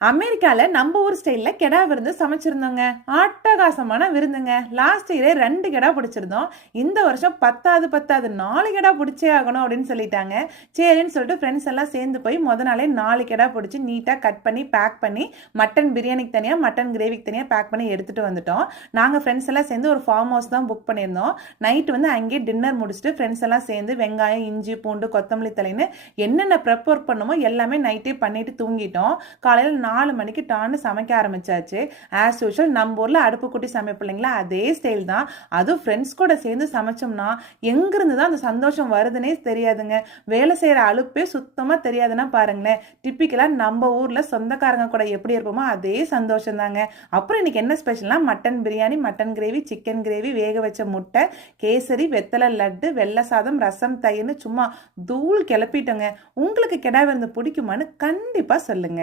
அமெரிக்காவில் நம்ம ஊர் ஸ்டைலில் கெடா விருந்து சமைச்சிருந்தோங்க. அட்டகாசமான விருந்துங்க. லாஸ்ட் இயரே 2 கெடா பிடிச்சிருந்தோம். இந்த வருஷம் பத்தாது 4 கெடா பிடிச்சே ஆகணும் அப்படின்னு சொல்லிட்டாங்க. சரின்னு சொல்லிட்டு ஃப்ரெண்ட்ஸ் எல்லாம் சேர்ந்து போய் நாளே 4 கெடா பிடிச்சி நீட்டாக கட் பண்ணி பேக் பண்ணி மட்டன் பிரியாணிக்கு தனியாக மட்டன் கிரேவிக்கு தனியாக பேக் பண்ணி எடுத்துகிட்டு வந்துட்டோம். நாங்கள் ஃப்ரெண்ட்ஸ் எல்லாம் சேர்ந்து ஒரு ஃபார்ம் ஹவுஸ் தான் புக் பண்ணியிருந்தோம். நைட்டு அங்கேயே டின்னர் முடிச்சுட்டு ஃப்ரெண்ட்ஸ் எல்லாம் சேர்ந்து வெங்காயம், இஞ்சி, பூண்டு, கொத்தமல்லி தலைன்னு என்னென்ன ப்ரெப் ஒர்க் பண்ணுமோ எல்லாமே நைட்டே பண்ணிட்டு தூங்கிட்டோம். காலையில் 4 மணிக்கு டான்னு சமைக்க ஆரம்பிச்சாச்சு. ஆஸ் யூஷுவல் நம்ம ஊரில் அடுப்பு கூட்டி சமைப்பில்லைங்களா, அதே ஸ்டைல் தான். அதுவும் ஃப்ரெண்ட்ஸ் கூட சேர்ந்து சமைச்சோம்னா எங்கிருந்து தான் அந்த சந்தோஷம் வருதுன்னே தெரியாதுங்க. வேலை செய்கிற அலுப்பே சுத்தமாக தெரியாதுன்னா பாருங்களேன். டிப்பிக்கலாக நம்ம ஊரில் சொந்தக்காரங்க கூட எப்படி இருப்போமோ அதே சந்தோஷம் தாங்க. அப்புறம் இன்னைக்கு என்ன ஸ்பெஷல்னா mutton biryani, mutton gravy, chicken gravy, வேக வச்ச முட்டை, கேசரி, வெத்தலை லட்டு, வெள்ளை சாதம், ரசம், தயிர்னு சும்மா தூள் கிளப்பிட்டோங்க. உங்களுக்கு கெடா விருந்து பிடிக்குமான்னு கண்டிப்பாக சொல்லுங்க.